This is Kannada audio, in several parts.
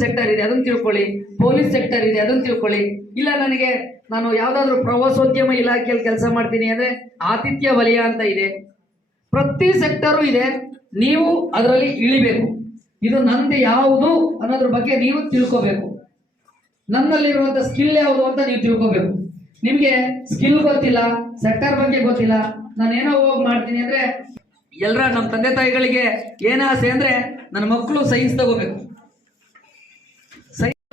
ಸೆಕ್ಟರ್ ಇದೆ ಅದನ್ನು ತಿಳ್ಕೊಳ್ಳಿ, ಪೊಲೀಸ್ ಸೆಕ್ಟರ್ ಇದೆ ಅದನ್ನು ತಿಳ್ಕೊಳ್ಳಿ. ಇಲ್ಲ ನಾನು ಯಾವ್ದಾದ್ರು ಪ್ರವಾಸೋದ್ಯಮ ಇಲಾಖೆಯಲ್ಲಿ ಕೆಲಸ ಮಾಡ್ತೀನಿ ಅಂದ್ರೆ ಆತಿಥ್ಯ ವಲಯ ಅಂತ ಇದೆ. ಪ್ರತಿ ಸೆಕ್ಟರು ಇದೆ. ನೀವು ಅದರಲ್ಲಿ ಇಳಿಬೇಕು. ಇದು ನಂದು ಯಾವುದು ಅನ್ನೋದ್ರ ಬಗ್ಗೆ ನೀವು ತಿಳ್ಕೋಬೇಕು. ನನ್ನಲ್ಲಿರುವಂತ ಸ್ಕಿಲ್ ಯಾವುದು ಅಂತ ನೀವು ತಿಳ್ಕೋಬೇಕು. ನಿಮ್ಗೆ ಸ್ಕಿಲ್ ಗೊತ್ತಿಲ್ಲ, ಸೆಕ್ಟರ್ ಬಗ್ಗೆ ಗೊತ್ತಿಲ್ಲ, ನಾನೇನೋ ಹೋಗಿ ಮಾಡ್ತೀನಿ ಅಂದ್ರೆ ಎಲ್ಲರ ನಮ್ಮ ತಂದೆ ತಾಯಿಗಳಿಗೆ ಏನ ಆಸೆ ಅಂದ್ರೆ ನನ್ನ ಮಕ್ಕಳು ಸೈನ್ಸ್ ತಗೋಬೇಕು.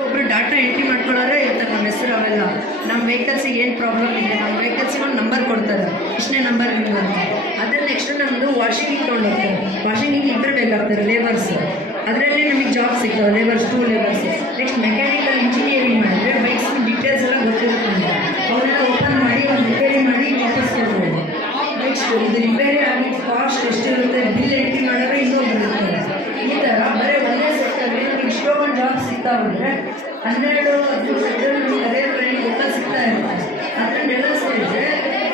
ಒಬ್ರು ಡಾಟಾ ಎಂಟ್ರಿ ಮಾಡ್ಕೊಳ್ಳೋರೆ ಇರ್ತಾರೆ. ನಮ್ಮ ಹೆಸರು ಅವೆಲ್ಲ ನಮ್ಮ ವೆಹಿಕಲ್ಸಿಗೆ ಏನು ಪ್ರಾಬ್ಲಮ್ ಇದೆ, ನಮ್ಮ ವೆಹಿಕಲ್ಸಿಗೆ ಒಂದು ನಂಬರ್ ಕೊಡ್ತಾರೆ, ಇಷ್ಟನೇ ನಂಬರ್ ನಿಮ್ಗೆ ಅಂತ. ಅದ್ರ ನೆಕ್ಸ್ಟ್ ನಮ್ಮದು ವಾಷಿಂಗಿಗೆ ತೊಗೊಂಡು ಹೋಗ್ತಾರೆ. ವಾಷಿಂಗಿಗೆ ಇಬ್ಬರು ಬೇಕಾಗ್ತಾರೆ ಲೇಬರ್ಸ್. ಅದರಲ್ಲಿ ನಮಗೆ ಜಾಬ್ ಸಿಗ್ತವೆ, labours 2 labours. Next mechanical engineering ಮಾಡಿದ್ರೆ ಬೈಕ್ಸ್ ಡೀಟೇಲ್ಸ್ ಎಲ್ಲ ಗೊತ್ತಿರುತ್ತೆ. ಅವರೆಲ್ಲ ಓಪನ್ ಮಾಡಿ ಒಂದು ರಿಪೇರಿ ಮಾಡಿ ವಾಪಸ್ ಕೊಡ್ಬೋದು. ನೆಕ್ಸ್ಟ್ ಇದು ರಿಪೇರಿ ಆಗಿ ಕಾಸ್ಟ್ ಎಷ್ಟಿರುತ್ತೆ, ಬಿಲ್ ಎಂಟ್ರಿ ಮಾಡಿದ್ರೆ ಇನ್ನೊಬ್ರು ಇರ್ತಾರೆ. ಈ ಥರ ಬರೀ ಒಂದೇ ಸೆಕ್ಟರ್ಗೆ ನಮಗೆ ಇಷ್ಟೊಂದು ಜಾಬ್ ಸಿಗ್ತಾ ಹೋದರೆ 12-13 ಸೆಕ್ಟರ್ ನಮಗೆ ಅದೇ ಟ್ರೈನಿಂಗ್ ಎಲ್ಲ ಸಿಗ್ತಾ ಇರುತ್ತೆ. ಅದನ್ನೆಲ್ಲ ಸೇರಿದ್ರೆ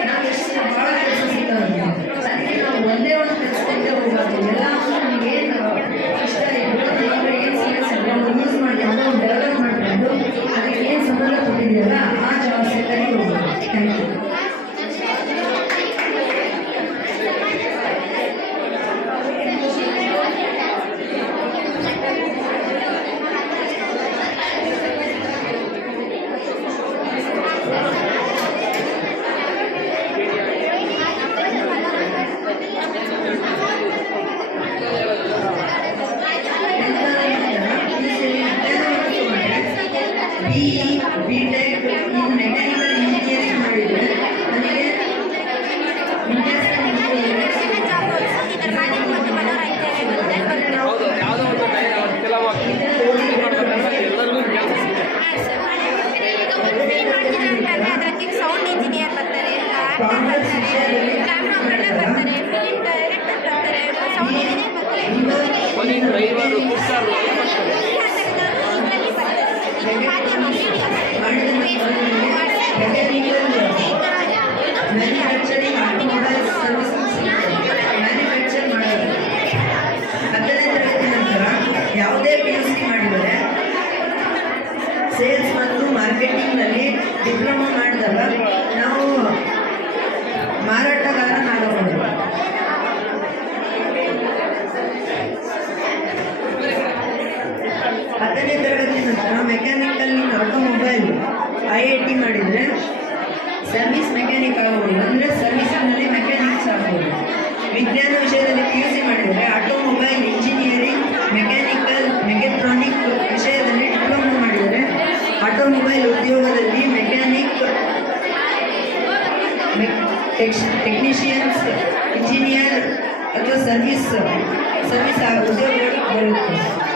ನಾವು ಎಷ್ಟು ಭಾಳ ಕೆಲಸ ಸಿಗ್ತಾ ಹೋಗ್ತೀವಿ. ಅದಕ್ಕೆ ನಾವು ಒಂದೇ ಒಂದು ಕೆಲಸಕ್ಕೆ ಹೋಗೋದು. ಎಲ್ಲ ನಮಗೆ ಏನು ಇಷ್ಟ ಇದೆಯೋ ನಮಗೆ ಏನು ಸಮಸ್ಯೆ ಇದೆ ನಾವು ಯೂಸ್ ಮಾಡಿ ಅದನ್ನು ಡೆವಲಪ್ ಮಾಡಿಕೊಂಡು ಅದಕ್ಕೆ ಏನು ಸಂಬಂಧ ಕೊಟ್ಟಿದೆಯಲ್ಲ ಆ ಜಾಬ್ ಸೆಕ್ಟರ್ಗೆ ಹೋಗೋದು. Thank you. B.Tech in mechanical engineering ಮಾಡಿದರೆ ನನಗೆ ಸೌಂಡ್ ಇಂಜಿನಿಯರ್ ಬರ್ತಾರೆ, ಕ್ಯಾಮ್ರಾ ಆಪರೇಟರ್ ಬರ್ತಾರೆ, ಫಿಲ್ಮ್ ಡೈರೆಕ್ಟರ್ ಬರ್ತಾರೆ, sound engineer manufacturing automobile service manufacture ಮಾಡೋದು. 10ನೇ ತರಗತಿ ನಂತರ ಯಾವುದೇ PUC ಮಾಡಿದರೆ ಸೇಲ್ಸ್ ಮತ್ತು ಮಾರ್ಕೆಟಿಂಗ್ನಲ್ಲಿ ಡಿಪ್ಲೊಮಾ ಮಾಡಿದಾಗ ನಾವು ಮಾರಾಟಗಾರನಾಗಬಹುದು. 10ನೇ ತರಗತಿ ನಂತರ ಮೆಕ್ಯಾನಿಕಲ್ ಇನ್ ಆಟೋಮೊಬೈಲ್ IIT ಮಾಡಿದರೆ ಸರ್ವಿಸ್ ಮೆಕ್ಯಾನಿಕ್ ಆಗಬಹುದು. ಅಂದರೆ ಸರ್ವಿಸಿಂಗ್ನಲ್ಲಿ ಮೆಕ್ಯಾನಿಕ್ಸ್ ಆಗ್ಬೋದು. ವಿಜ್ಞಾನ ವಿಷಯದಲ್ಲಿ PUC ಮಾಡಿದರೆ ಆಟೋಮೊಬೈಲ್ ಇಂಜಿನಿಯರಿಂಗ್ ಮೆಕ್ಯಾನಿಕಲ್ ಮೆಕ್ಯಾಟ್ರಾನಿಕ್ ವಿಷಯದಲ್ಲಿ ಡಿಪ್ಲೊಮಾ ಮಾಡಿದರೆ ಆಟೋಮೊಬೈಲ್ ಉದ್ಯೋಗದಲ್ಲಿ ಮೆಕ್ಯಾನಿಕ್ ಟೆಕ್ನಿಷಿಯನ್ಸ್ ಇಂಜಿನಿಯರ್ ಅಥವಾ ಸರ್ವಿಸ್ ಉದ್ಯೋಗಗಳು ಬರುತ್ತೆ.